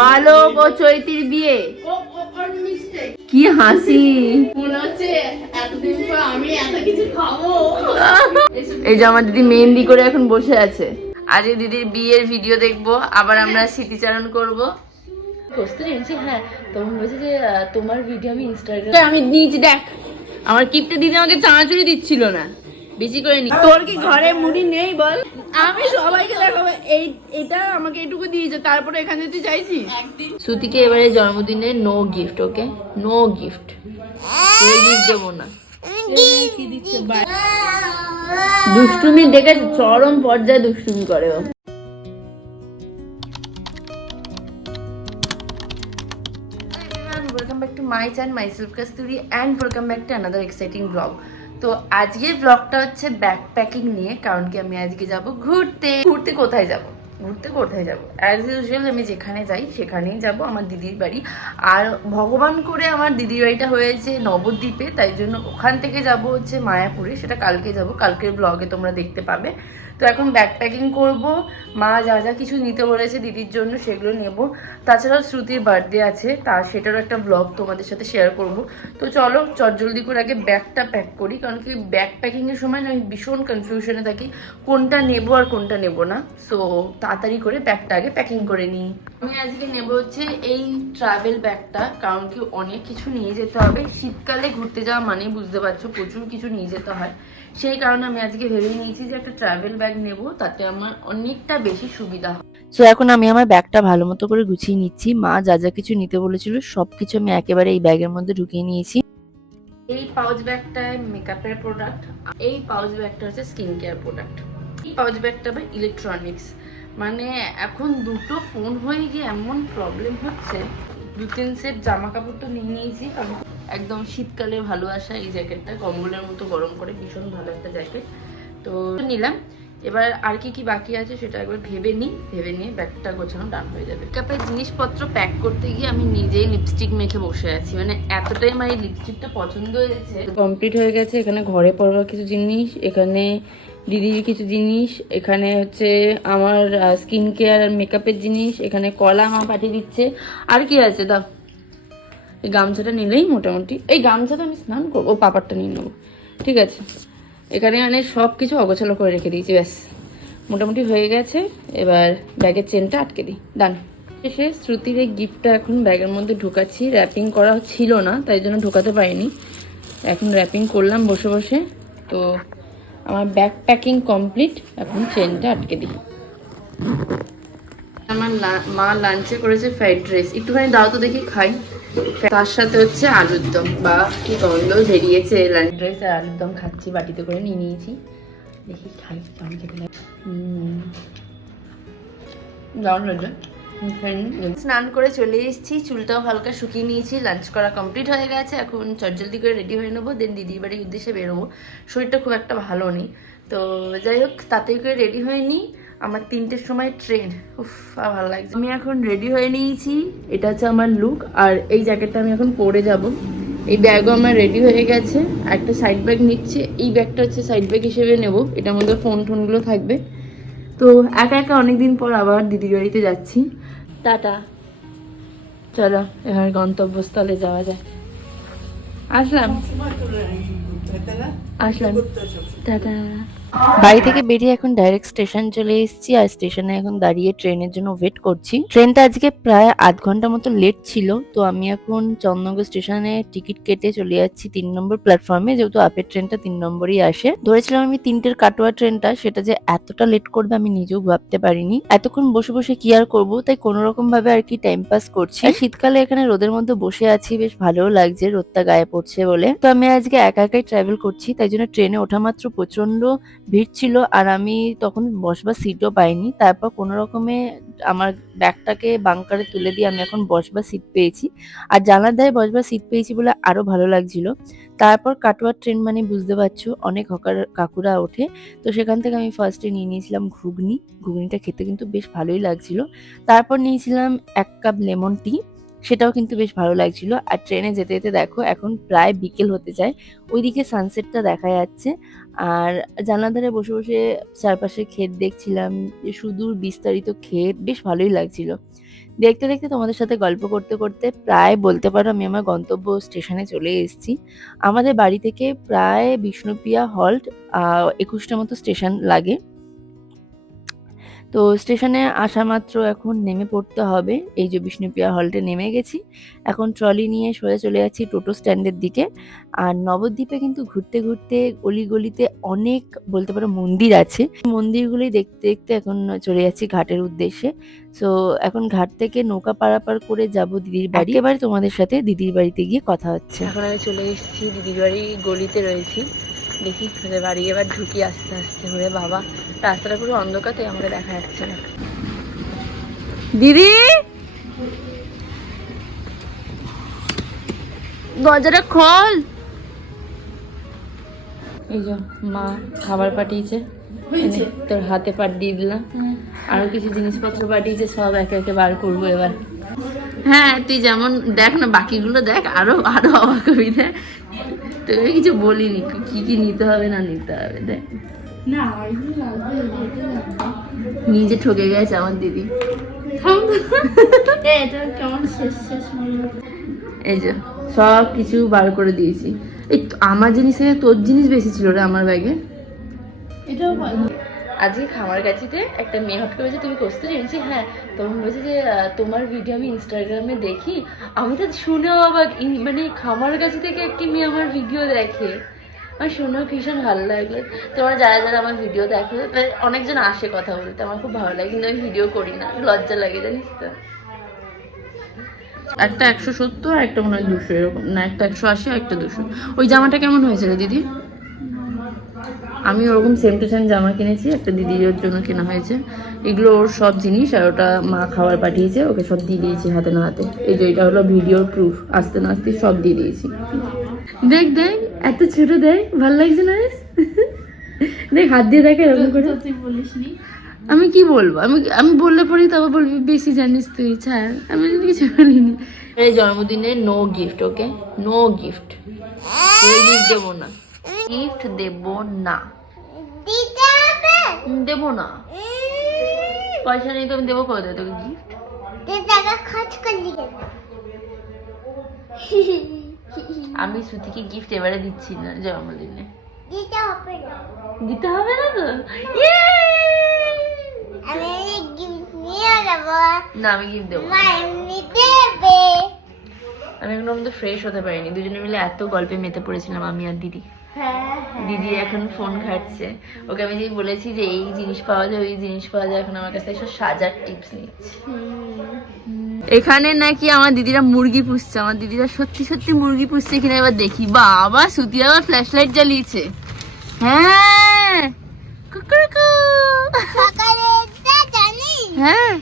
বালক ও চৈতির বিয়ে। কি হাসি, মনে হচ্ছে এতদিন পর আমি এত কিছু খাবো। এই যে আমার দিদি মেহেন্দি করে এখন বসে আছে। আজকে দিদির বিয়ের ভিডিও দেখবো, আবার আমরা স্মৃতিচারণ করবো। হ্যাঁ, তখন বলছে যে তোমার ভিডিও আমি ইনস্টাগ্রামে আমি দিয়েছি, দেখ আমার কিপটে দিদি আমাকে চানাচুরি দিচ্ছিল না, বেশি করে নি। তোর কি ঘরে মুড়ি নেই বল? আমি সবাইকে দেখাবো, এটা আমাকে এইটুকু দিয়েছে, তারপরে এখানে তুই চাইছিস। শ্রুতিকে এবারে জন্মদিনে no gift, okay no gift, gift দেবো না। কি দিচ্ছে দুষ্টুমি দেখে চরম পর্যায়ে দুষ্টুমি করে ও। Welcome back to my channel, myself Kasturi, and welcome back to another exciting blog. তো আজকের ব্লগটা হচ্ছে ব্যাকপ্যাকিং নিয়ে, কারণ কি আমি আজকে যাব ঘুরতে। কোথায় যাব? অ্যাজ ইউজুয়াল আমি যেখানে যাই সেখানেই যাব, আমার দিদির বাড়ি। আর ভগবান করে আমার দিদির বাড়িটা হয়েছে নবদ্বীপে, তাই জন্য ওখান থেকে যাব হচ্ছে মায়াপুরে, সেটা কালকে যাব, কালকের ব্লগে তোমরা দেখতে পাবে। তো এখন ব্যাকপ্যাকিং করব, মা যা যা কিছু নিতে বলেছে দিদির জন্য সেগুলো নেব। তাছাড়াও শ্রুতির বার্থডে আছে, সেটারও একটা ব্লগ তোমাদের সাথে শেয়ার করব। তো চলো জলদি করে আগে ব্যাগটা প্যাক করি, কারণ কি ব্যাকপ্যাকিংয়ের সময় না আমি ভীষণ কনফিউশনে থাকি কোনটা নেব আর কোনটা নেব না। সো তাড়াতাড়ি করে ব্যাগটা আগে প্যাকিং করে নিই। আমি আজকে নেব হচ্ছে এই ট্রাভেল ব্যাগটা, কারণ কি অনেক কিছু নিয়ে যেতে হবে। শীতকালে ঘুরতে যাওয়া মানে বুঝতে পারছো প্রচুর কিছু নিয়ে যেতে হয়, সেই কারণে আমি আজকে ভেবে নিয়েছি যে একটা ট্রাভেল ব্যাগ নেব, তাতে আমার অনেকটা বেশি সুবিধা হয়। সো এখন আমি আমার ব্যাগটা ভালো মতো করে গুছিয়ে নিচ্ছি। মা যা যা কিছু নিতে বলেছিল সবকিছু আমি একেবারে এই ব্যাগের মধ্যে ঢুকিয়ে নিয়েছি। এই পাউচ ব্যাগটায় মেকআপের প্রোডাক্ট, এই পাউচ ব্যাগটা হচ্ছে স্কিন কেয়ার প্রোডাক্ট, এই পাউচ ব্যাগটা বা ইলেকট্রনিক্স। মানে এখন দুটো ফোন হয়ে গিয়ে এমন প্রবলেম হচ্ছে, 2-3 সেট জামা কাপড় তো নিয়ে নিয়েছি। একদম শীতকালে ভালো আসা এই জ্যাকেটটা, কম্বলের মতো গরম করে, ভীষণ ভালো একটা জ্যাকেট তো নিলাম। এবার আর কি কি বাকি আছে সেটা একবার ভেবে নিয়ে ব্যাগটা গোছানো ডান হয়ে যাবে। মেকআপের জিনিসপত্র প্যাক করতে গিয়ে আমি নিজেই লিপস্টিক মেখে বসে আছি, মানে এতটাই আমার এই লিপস্টিকটা পছন্দ হয়েছে। কমপ্লিট হয়ে গেছে। এখানে ঘরে পড়বার কিছু জিনিস, এখানে দিদির কিছু জিনিস, এখানে হচ্ছে আমার স্কিন কেয়ার আর মেকআপের জিনিস, এখানে কলা মা পাঠিয়ে দিচ্ছে। আর কি আছে দাও, এই গামছাটা নিলেই মোটামুটি, এই গামছাটা আমি স্নান করবো, পাপারটা নিয়ে নেবো, ঠিক আছে। এখানে মানে সব কিছু অগোছালো করে রেখে দিয়েছি, ব্যাস মোটামুটি হয়ে গেছে। এবার ব্যাগের চেনটা আটকে দিই, ডান। শেষে শ্রুতির এই গিফটটা এখন ব্যাগের মধ্যে ঢুকাচ্ছি। র্যাপিং করা ছিল না, তাই জন্য ঢোকাতে পারিনি, এখন র্যাপিং করলাম বসে বসে। তো আমার ব্যাগ প্যাকিং কমপ্লিট, এখন চেনটা আটকে দিই। আমার মা লাঞ্চে করেছে ফ্রাইড রাইস, একটুখানি দাও তো দেখি খাই। তার সাথে হচ্ছে আলুর দম, বা কি গন্ধ বেরিয়েছে। ফ্রাইড রাইস আর আলুর দম খাচ্ছি, বাটিতে করে নিয়ে নিয়েছি, দেখি খাই কেমন খেতে লাগে। দারুণ লাগছে। স্নান করে চলে এসেছি, চুলটাও হালকা শুকিয়ে নিয়েছি, লাঞ্চ করা কমপ্লিট হয়ে গেছে। এখন চটজলদি করে রেডি হয়ে নেবো, দেন দিদির বাড়ির উদ্দেশ্যে বেরোবো। শরীরটা খুব একটা ভালো নেই, তো যাই হোক তাড়াতাড়ি করে রেডি হয়ে নিই। আমার 3টের সময় ট্রেন, ভালো লাগছে। আমি এখন রেডি হয়ে নিয়েছি, এটা হচ্ছে আমার লুক। আর এই জ্যাকেটটা আমি এখন পরে যাব। এই ব্যাগও আমার রেডি হয়ে গেছে, একটা সাইড ব্যাগ নিচ্ছে। এই ব্যাগটা হচ্ছে সাইড ব্যাগ হিসেবে নেব, এটার মধ্যে ফোন টোনগুলো থাকবে। তো একা একা অনেকদিন পর আবার দিদির বাড়িতে যাচ্ছি। টাটা, চলো এবার গন্তব্যস্থলে যাওয়া যায়। আসলাম টাটা। বাড়ি থেকে বেরিয়ে এখন ডাইরেক্ট স্টেশন চলে এসেছি, আর স্টেশনে এখন দাঁড়িয়ে ট্রেনের জন্য ওয়েট করছি। ট্রেনটা আজকে প্রায় আধ ঘন্টা মতো লেট ছিল, তো আমি এখন চন্দননগর স্টেশনে টিকিট কেটে চলে যাচ্ছি 3 নম্বর প্ল্যাটফর্মে, যেহেতু আপের ট্রেনটা 3 নম্বরই আসে। ধরেছিলাম আমি 3টের কাটোয়া ট্রেনটা, সেটা যে এতটা লেট করবে আমি নিজেও ভাবতে পারিনি। এতক্ষণ বসে বসে কি আর করবো, তাই কোনো রকম ভাবে আর কি টাইম পাস করছি। শীতকালে এখানে রোদের মধ্যে বসে আছি, বেশ ভালোও লাগছে, রোদটা গায়ে পড়ছে বলে। তো আমি আজকে একা একাই ট্রাভেল করছি, তাই জন্য ট্রেনে ওঠা মাত্র প্রচন্ড ভিড় ছিল, আর আমি তখন বসবার সিটও পাইনি। তারপর কোনো রকমে আমার ব্যাগটাকে বাংকারে তুলে দিয়ে আমি এখন বসবার সিট পেয়েছি, আর জানলার ধারে বসবার সিট পেয়েছি বলে আরো ভালো লাগছিল। তারপর কাটোয়ার ট্রেন মানে বুঝতে পারছো অনেক হকার কাকুরা ওঠে, তো সেখান থেকে আমি ফার্স্টে নিয়ে নিয়েছিলাম ঘুগনিটা খেতে কিন্তু বেশ ভালোই লাগছিল। তারপর নিয়েছিলাম 1 কাপ লেমন টি, সেটাও কিন্তু বেশ ভালো লাগছিল। আর ট্রেনে যেতে যেতে দেখো এখন প্রায় বিকেল হতে যায়, ওইদিকে সানসেটটা দেখা যাচ্ছে। আর জানলার ধারে বসে বসে চারপাশে ক্ষেত দেখছিলাম, যে সুদূর বিস্তারিত ক্ষেত, বেশ ভালোই লাগছিল। দেখতে দেখতে তোমাদের সাথে গল্প করতে করতে প্রায় বলতে পারো আমি আমার গন্তব্য স্টেশনে চলে এসেছি। আমাদের বাড়ি থেকে প্রায় বিষ্ণুপ্রিয়া হল্ট 21টা মতো স্টেশন লাগে। তো স্টেশনে আসা মাত্র এখন নেমে পড়তে হবে। এই যে বিষ্ণুপ্রিয়া হল্টে নেমে গেছি। এখন ট্রলি নিয়ে সোজা চলে যাচ্ছি টোটো স্ট্যান্ডের দিকে। আর নবদ্বীপে কিন্তু ঘুরতে ঘুরতে গলিতে অনেক বলতে পারো মন্দির আছে। মন্দিরগুলোই দেখতে দেখতে এখন চলে যাচ্ছি ঘাটের উদ্দেশ্যে। সো এখন ঘাট থেকে নৌকা পারাপার করে যাব দিদির বাড়ি। একেবারে তোমাদের সাথে দিদির বাড়িতে গিয়ে কথা হচ্ছে। এখন আমি চলে এসেছি দিদির বাড়ি, গলিতে রয়েছি। দেখি বাড়ি এবার ঢুকি আস্তে আস্তে করে। বাবা, রাস্তাটা পুরো অন্ধকার, তাই আমাকে দেখা যাচ্ছে না। দিদি, দরজাটা খোল। এই যে মা খাবার পাঠিয়েছে, তোর হাতে পাঠ দিয়ে দিলাম। আরো কিছু জিনিসপত্র পাঠিয়েছে, সব একে একে বার করবো এবার। হ্যাঁ, তুই যেমন দেখ না, বাকিগুলো দেখ, আরো আরো অবাক হবি। দেখ, তোকে কিছু বলিনি কি কি নিতে হবে না নিতে হবে। দেখ না, নিজে ঠকে গেছে আমার দিদি। এটা কেমন শেষ শেষ মনে। এই যে সব কিছু বার করে দিয়েছি। এই আমার জিনিস থেকে তোর জিনিস বেশি ছিল রে আমার ব্যাগে। এটাও ভালো। আজকে খামারগাছিতে একটা মেয়ে হট করে বলছে তুমি কস্তুরী এনেছি। হ্যাঁ, তখন বলছে যে তোমার ভিডিও আমি ইনস্টাগ্রামে দেখি। আমি তো শুনেও অবাক, মানে খামারগাছি থেকে একটি মেয়ে আমার ভিডিও দেখে। আমার শুনেও ভীষণ ভালো লাগলো। তোমরা যারা যারা আমার ভিডিও দেখো, অনেকজন আসে কথা বলতে, আমার খুব ভালো লাগে, কিন্তু আমি ভিডিও করি না, লজ্জা লাগে জানিস তো। একটা 170 আর একটা মনে হয় 200 এরকম, না একটা 180 আর একটা 200। ওই জামাটা কেমন হয়েছে রে দিদি? আমি ওরকম সেম টু সেম জামা কিনেছি, একটা দিদির জন্য কেনা হয়েছে। এগুলো ওর সব জিনিস, আর ওটা মা খাবার পাঠিয়েছে, ওকে সব দিয়ে দিয়েছি হাতে না হাতে। এই যে এটা হলো ভিডিওর প্রুফ, আস্তে না আস্তে সব দিয়ে দিয়েছি। দেখ দেখ, এত ছোট, দেখ ভালো লাগছে না? দেখ হাত দিয়ে দেখে এরকম করে। তুই বলিসনি? আমি কি বলবো, আমি বললে পরেই তারপর বলবি বেশি জানিস তুই। ছাড়, আমি কিছু বলিনি। এই জন্মদিনে no gift, okay? No gift, gift দেবো না, গিফট দেবো না, দেবো না। পয়সা নেই তো আমি দেবো করে দেবো তোকে গিফট? আমি শ্রুতিকে গিফট এবারে দিচ্ছি না জন্মদিনে। দিতে হবে না তো? না, আমি গিফট দেবো। আমি এখনো মধ্যে ফ্রেশ হতে পারিনি। দুজনে মিলে এত গল্পে মেতে পড়েছিলাম আমি আর দিদি। দিদি এখন ফোন ঘাটছে। ওকে আমি যে বলেছি যে এই জিনিস পাওয়া যায়, ওই জিনিস পাওয়া যায়, এখন আমার কাছে সব সাজার টিপস নিচ্ছে। এখানে নাকি আমার দিদিরা মুরগি পুষছে। আমার দিদিরা সত্যি সত্যি মুরগি পুষছে কিনা এবার দেখি। বাবা, সুতি আবার ফ্ল্যাশ লাইট জ্বালিয়েছে। হ্যাঁ, কুকুরকু। হ্যাঁ,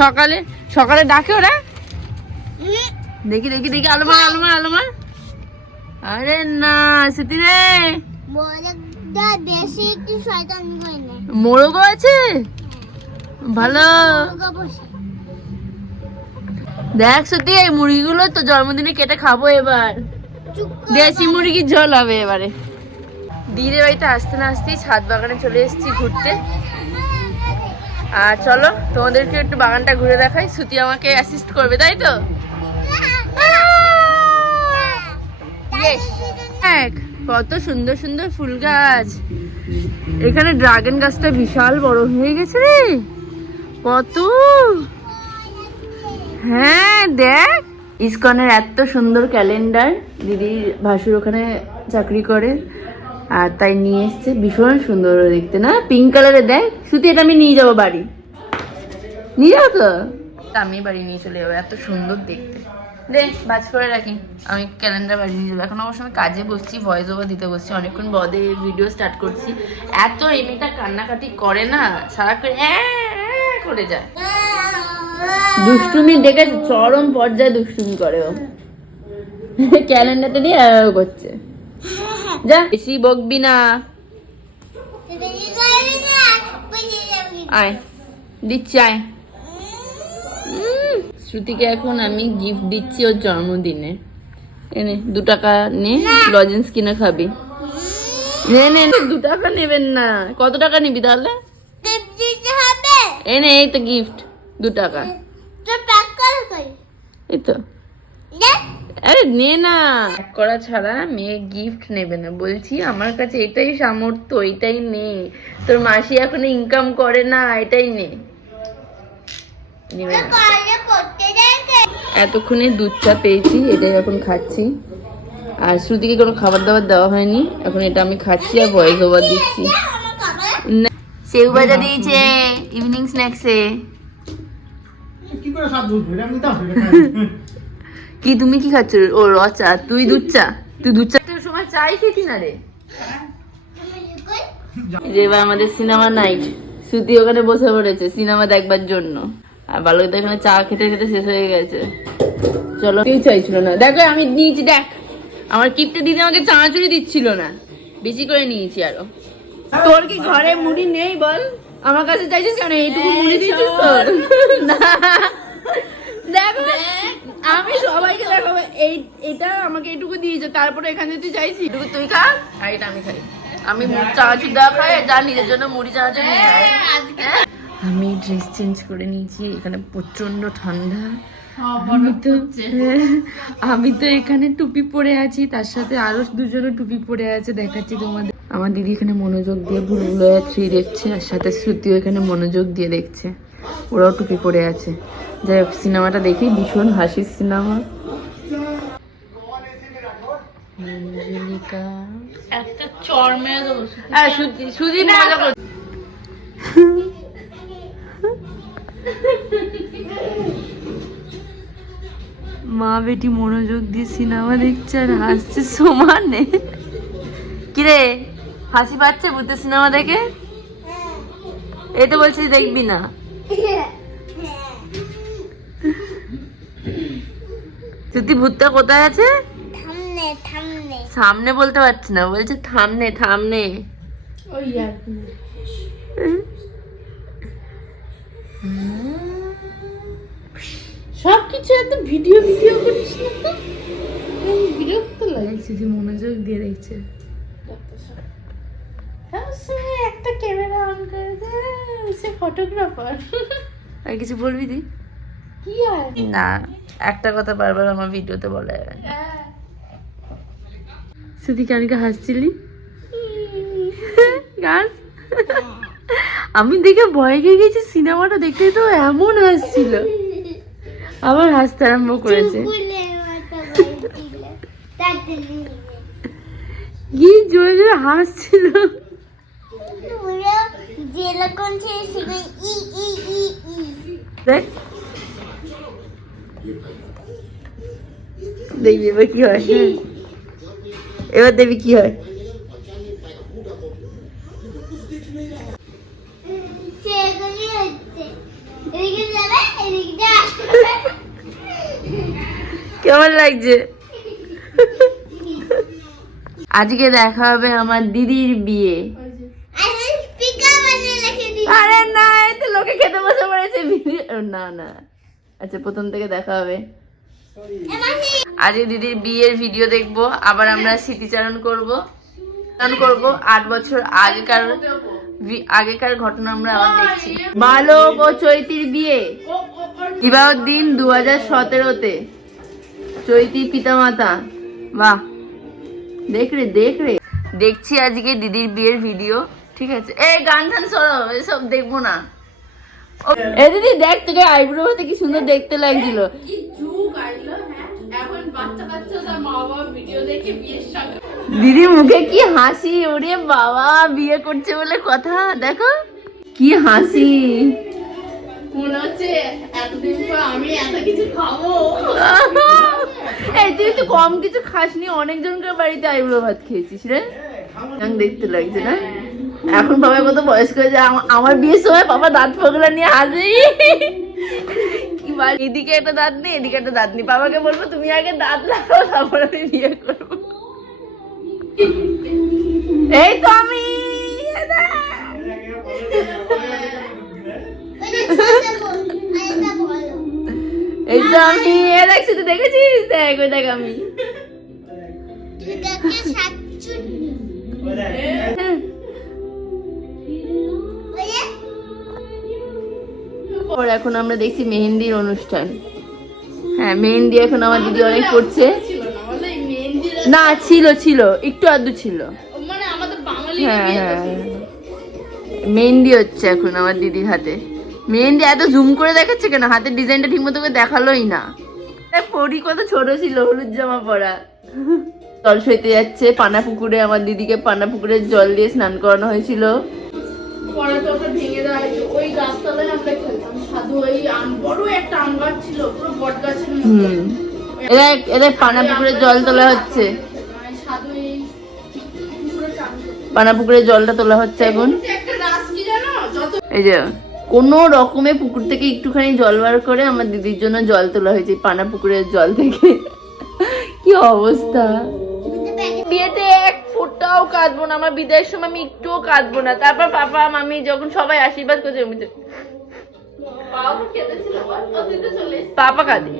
সকালে সকালে ডাকে ওরা। দেখি দেখি দেখি, আলোমার আলোমার আলোমার। আরে না সত্যি রে, মোরগও আছে, ভালো। দেখ সত্যি এই মুরগিগুলো তো জন্মদিনে কেটে খাবো এবার। দেশি মুরগির ঝোল হবে এবারে। দিদির বাড়িতে আসতে না আসতেই ছাদ বাগানে চলে এসেছি ঘুরতে। আর চলো তোমাদেরকে একটু বাগানটা ঘুরে দেখাই। শ্রুতি আমাকে অ্যাসিস্ট করবে, তাই তো? কত সুন্দর সুন্দর ফুল গাছ। এখানে ড্রাগন গাছটা বিশাল বড় হয়ে গেছে রে, কত। হ্যাঁ দেখ, ইসকনের এত সুন্দর ক্যালেন্ডার। দিদির ভাসুর ওখানে চাকরি করে, আর তাই নিয়ে এসছে। ভীষণ সুন্দর দেখতে না, পিঙ্ক কালারের। দেখ শুধু এটা আমি নিয়ে যাবো বাড়ি, নিয়ে যাবো তো আমি বাড়ি নিয়ে চলে যাবো, এত সুন্দর দেখতে। দে বাজ করে রাখি, আমি ক্যালেন্ডার বাড়ি নিয়ে যাবো। এখন অবশ্য আমি কাজে বসছি, ভয়েস ওভার দিতে বসছি, অনেকক্ষণ বাদে ভিডিও স্টার্ট করছি। এত এমনিটা কান্নাকাটি করে না, সারাক্ষণ করে যায়, দুষ্টুমি দেখে চরম পর্যায়ে দুষ্টুমি করে ও। ক্যালেন্ডারটা নিয়ে করছে। যা, বেশি বকবি না। আয় দিচ্ছি, আয়। শ্রুতিকে এখন আমি গিফট দিচ্ছি ওর জন্মদিনে। এনে 2 টাকা নে, লজেন্স কিনে খাবি। নে নে, 2 টাকা নেবেন না। কত টাকা নিবি তাহলে? এনে এই তো গিফট 2 টাকা এই তো আরে নে না করা ছাড়া মেয়ে গিফট নেবে না বলছি আমার কাছে এটাই সামর্থ্য এটাই নে তোর মাসি এখন ইনকাম করে না এটাই নে নেবে না। এতক্ষণে দুধ চা পেয়েছি এটাই এখন খাচ্ছি আর শ্রুতিকে কোনো খাবার দাবার দেওয়া হয়নি এখন এটা আমি খাচ্ছি আর ভয়েস ওভার দিচ্ছি সেউ ভাজা দিয়েছে ইভিনিং স্ন্যাক্সে কি তুমি কি খাচ্ছ ও রচা তুই দুধ চা সময় চাই খেতি না রে যে এবার আমাদের সিনেমা নাইট শ্রুতি ওখানে বসে পড়েছে সিনেমা দেখবার জন্য আর বালক তো এখানে চা খেতে খেতে শেষ হয়ে গেছে চলো কেউ চাইছিল না দেখো আমি নিয়েছি দেখ আমার কিপটে দিদি আমাকে চানাচুরি দিচ্ছিল না বেশি করে নিয়েছি আরো তোর কি ঘরে মুড়ি নেই বল আমার কাছে চাইছিস কেন এইটুকু মুড়ি দিচ্ছিস তো না দেখো আমি সবাইকে দেখাবো এটা আমাকে এইটুকু দিয়েছে তারপরে এখানে তুই চাইছি এটুকু তুই খা আর এটা আমি খাই আমি চানাচুর দেওয়া খাই যা নিজের জন্য মুড়ি চানাচুর নিয়ে আয় আমি ড্রেস চেঞ্জ করে নিয়েছি এখানে প্রচন্ড ঠান্ডা আমি তো এখানে টুপি পরে আছি তার সাথে আরো দুজনে টুপি পরে আছে দেখাচ্ছি তোমাদের আমার দিদি এখানে মনোযোগ দিয়ে ভুলগুলো 3 দেখছে আর সাথে শ্রুতিও এখানে মনোযোগ দিয়ে দেখছে ওরাও টুপি পরে আছে যাই হোক সিনেমাটা দেখি ভীষণ হাসির সিনেমা একটা চড় মেরে দেবো সুজি মজা করছে মা বেটি মনোযোগ দিয়ে সিনেমা দেখছে আর হাসছে সমানে কিরে হাসি পাচ্ছে ভূতের সিনেমা দেখে এই তো বলছিস দেখবি না সত্যি ভূতটা কোথায় আছে সামনে বলতে পারছি না বলছে থামনে থামনে সবকিছু এত ভিডিও করিস না বিরক্ত লাগছে যে মনোযোগ দিয়ে দেখছে একটা ক্যামেরা অন করে দে সে ফটোগ্রাফার আর কিছু বলবি তুই কি আর না একটা কথা বারবার আমার ভিডিওতে বলা যায় শুধু কালকে হাসছিলি গাছ আমি দেখে ভয় পেয়ে গেছি সিনেমাটা দেখতে তো এমন হাসছিল আবার হাসতে আরম্ভ করেছে কি জোরে জোরে হাসছিল দেখ দেখবি এবার কি হয় এবার দেখবি কি হয় কেমন লাগছে আজকে দেখা হবে আমার দিদির বিয়ে আরে না এতে লোকে খেতে বসে পড়েছে না না আচ্ছা প্রথম থেকে দেখা হবে আজকে দিদির বিয়ের ভিডিও দেখবো আবার আমরা স্মৃতিচারণ করবো 8 বছর আগেকার ঘটনা আমরা আবার দেখছি বালক ও চৈতির বিয়ে বিবাহ দিন 2017-তে চৈতি পিতামাতা বাহ দেখ রে দেখছি আজকে দিদির বিয়ের ভিডিও ঠিক আছে এই গান টান সরাও এসব দেখবো না এ দিদি দেখ তোকে আইব্রো হতে কি সুন্দর দেখতে লাগছিল দিদি মুখে কি হাসি ওরে বাবা বিয়ে করছে বলে কথা দেখো কি হাসি মনে হচ্ছে এতদিন পর আমি এত কিছু খাবো এই তুই তো কম কিছু খাসনি অনেকজনকার বাড়িতে আইব্রো ভাত খেয়েছিস রে দেখতে লাগছে না এখন বাবা কত বয়স্ক হয়েছে আমার বিয়ের সময় বাবা দাঁত ফোকলা নিয়ে হাসি কি বল এদিকে একটা দাঁত নেই এদিকে একটা দাঁত নেই বাবাকে বলবো তুমি আগে দাঁত লাগাও তারপর আমি বিয়ে করবো এই তো আমি এই তো আমি দেখছি তুই দেখেছিস দেখ ওই দেখ আমি পর এখন আমরা দেখছি মেহেন্দির অনুষ্ঠান। হ্যাঁ মেহেন্দি এখন আমার দিদি অনেক করছে। ছিল না বলে এই মেহেন্দির না ছিল ছিল একটু আধটু ছিল। মানে আমাদের বাঙালি হ্যাঁ বিয়ে তো হ্যাঁ ছিল। মেহেন্দি হচ্ছে এখন আমার দিদির হাতে। মেহেন্দি এত জুম করে দেখাচ্ছে কেন? হাতের ডিজাইনটা ঠিক মতো করে দেখালোই না। পরি কত ছোট ছিল, হলুদ জামা পরা। জল সইতে যাচ্ছে পানা পুকুরে। আমার দিদিকে পানা পুকুরে জল দিয়ে স্নান করানো হয়েছিল। পরে তো ওটা ভেঙে দেওয়া হয়েছে। ওই গাছতলায় আমরা খেলতাম। সাধু ওই বড় একটা আম গাছ ছিল, পুরো বট গাছের মতো। এদের এদের পানা পুকুরে জল তোলা হচ্ছে। সাধু এই পুকুরে চান করতো। পানা পুকুরে জলটা তোলা হচ্ছে এখন। একটা গাছ কি জানো, যত এই যে কোনো রকমে পুকুর থেকে একটুখানি জল বার করে আমার দিদির জন্য জল তোলা হয়েছে পানা পুকুরের জল থেকে। কি অবস্থা! বিয়েতে এক ফোঁটাও কাঁদবো না। আমার বিদায়ের সময় আমি একটুও কাঁদবো না। তারপর পাপা মামি যখন সবাই আশীর্বাদ করছে বাবা কেঁদেছিল, তুই তো চলে এসেছিস। পাপা কাঁদে।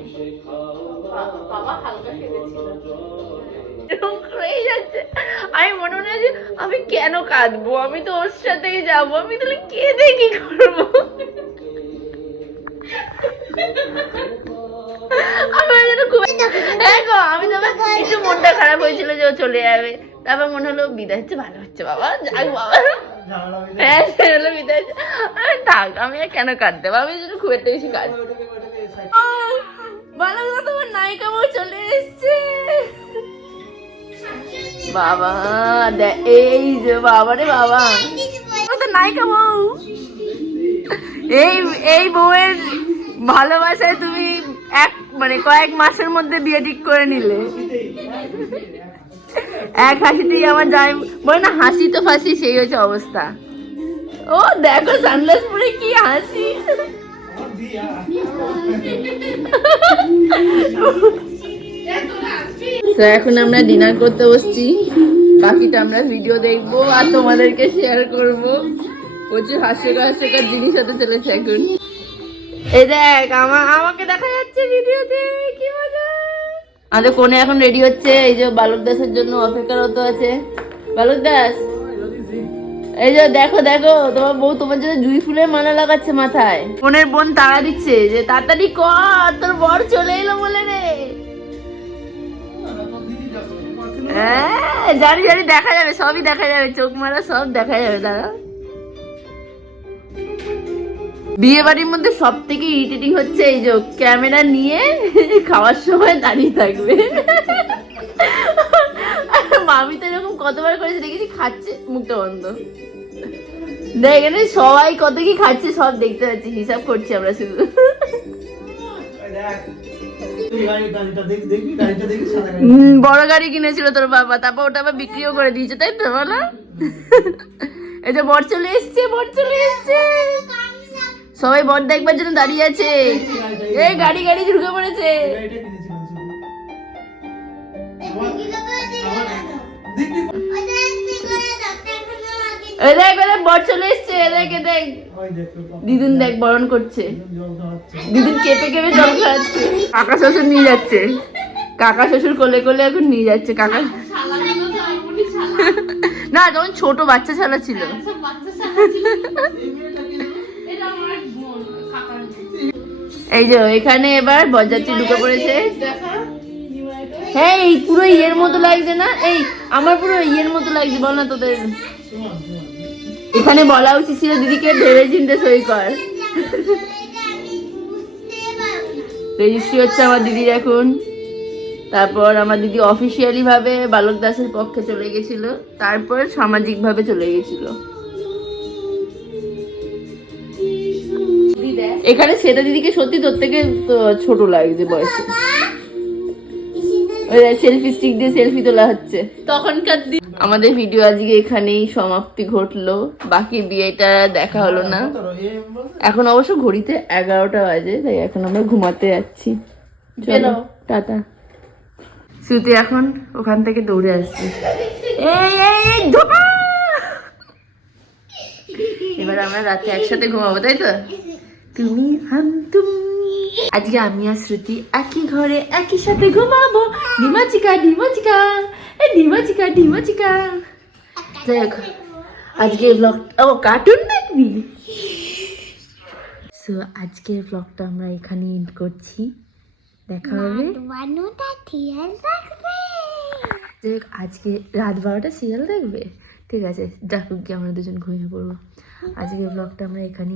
বাবা হালকা কেঁদেছিল। এরকম করেই যাচ্ছে। আমি মনে মনে যে আমি কেন কাঁদবো, আমি তো ওর সাথেই যাবো, আমি তাহলে কেঁদে কি করবো? আমি তো একটু মনটা খারাপ হয়েছিল যে ও চলে যাবে। তারপর মনে হলো বিদায় হচ্ছে, ভালো হচ্ছে বাবা, যাক বাবা। হ্যাঁ হলো বিদায় হচ্ছে। থাক আমি আর কেন কাঁদতে পারবো, আমি জন্য খুব একটা বেশি কাঁদ। ভালো কথা, তোমার নায়িকা বউ চলে এসছে। বাবা এই যে বাবা রে বাবা, তো নায়িকা বউ। এই বউয়ের ভালোবাসায় তুমি কয়েক মাসের মধ্যে বিয়ে ঠিক করে নিলে। এক হাসিতেই আমার যাই বলে না, হাসি তো ফাঁসি, সেই হচ্ছে অবস্থা। ও দেখো সানগ্লাস পরে কি হাসি। তো এখন আমরা ডিনার করতে বসছি। বাকিটা আমরা ভিডিও দেখবো আর তোমাদেরকে শেয়ার করব। প্রচুর হাস্যকর জিনিস হতে চলেছে এখন। এই দেখ আমাকে দেখা যাচ্ছে ভিডিওতে, কি মজা। আমাদের কোনে এখন রেডি হচ্ছে। এই যে বালক দাসের জন্য অপেক্ষারত আছে। বালক দাস, এই যে দেখো দেখো তোমার বউ তোমার জন্য জুঁই ফুলের মালা লাগাচ্ছে মাথায়। বোনের বোন তাড়া দিচ্ছে যে তাড়াতাড়ি কর, তোর বর চলে এলো বলে রে। হ্যাঁ জানি জানি, দেখা যাবে, সবই দেখা যাবে, চোখ মারা সব দেখা যাবে। দাঁড়া, বিয়ে বাড়ির মধ্যে সব থেকে ইরিটেটিং হচ্ছে এই যে ক্যামেরা নিয়ে খাওয়ার সময় দাঁড়িয়ে থাকবে। মামি তো এরকম কতবার করেছে দেখেছি, খাচ্ছে মুখটা বন্ধ। দেখ এখানে সবাই কত কি খাচ্ছে সব দেখতে পাচ্ছি, হিসাব করছি আমরা শুধু। বড় গাড়ি কিনেছিল তোর বাবা, তারপর ওটা আবার বিক্রিও করে দিয়েছে, তাই তো বলো? এই যে বর চলে এসছে, বর চলে এসছে। সবাই বর দেখবার জন্য দাঁড়িয়ে আছে। এই গাড়ি গাড়ি ঢুকে পড়েছে। দেখ বর চলে এসছে, দেখে দেখ দিদুন দেখ বরণ করছে। দিদুন কেঁপে কেঁপে জল খাওয়াচ্ছে। কাকা শ্বশুর নিয়ে যাচ্ছে, কাকা শ্বশুর কোলে কোলে এখন নিয়ে যাচ্ছে। কাকা না, যখন ছোট বাচ্চা ছালা ছিল। এই যে এখানে এবার বরযাত্রী ঢুকে পড়েছে। হ্যাঁ এই পুরো ইয়ের মতো লাগছে না? এই আমার পুরো ইয়ের মতো লাগছে, বল না তোদের। এখানে বলা উচিত ছিল দিদিকে ভেবে চিন্তে সই কর। রেজিস্ট্রি হচ্ছে আমার দিদির এখন। তারপর আমার দিদি অফিসিয়ালি ভাবে বালক দাসের পক্ষে চলে গেছিল, তারপর সামাজিক ভাবে চলে গেছিল। এখানে সেটা দিদিকে সত্যি তোর থেকে ছোট লাগছে বয়সে। সেলফি স্টিক দিয়ে সেলফি তোলা হচ্ছে তখনকার দিন। আমাদের ভিডিও আজকে এখানেই সমাপ্তি ঘটলো। বাকি বিয়েটা দেখা হলো না। এখন অবশ্য ঘড়িতে 11টা বাজে, তাই এখন আমরা ঘুমাতে যাচ্ছি। চলো টাটা। শ্রুতি এখন ওখান থেকে দৌড়ে আসছে। এবার আমরা রাতে একসাথে ঘুমাবো, তাই তো? তুমি আজকে আমি আর শ্রুতি একই ঘরে একই সাথে ঘুমাবো। ডিমাচিকা ডিমাচিকা, এই ডিমাচিকা ডিমাচিকা। দেখ আজকে ব্লগ, ও কার্টুন দেখবি? সো আজকের ব্লগটা আমরা এখানে এন্ড করছি, দেখা হবে যাই হোক, আজকে রাত 12টা সিরিয়াল দেখবে, ঠিক আছে ডাকুক গিয়ে আমরা দুজন ঘুমিয়ে পড়বো। আজকের ব্লগটা আমরা এখানে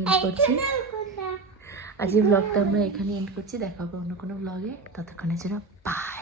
এন্ড করছি, দেখা হবে অন্য কোনো ব্লগে, ততক্ষণের জন্য বাই।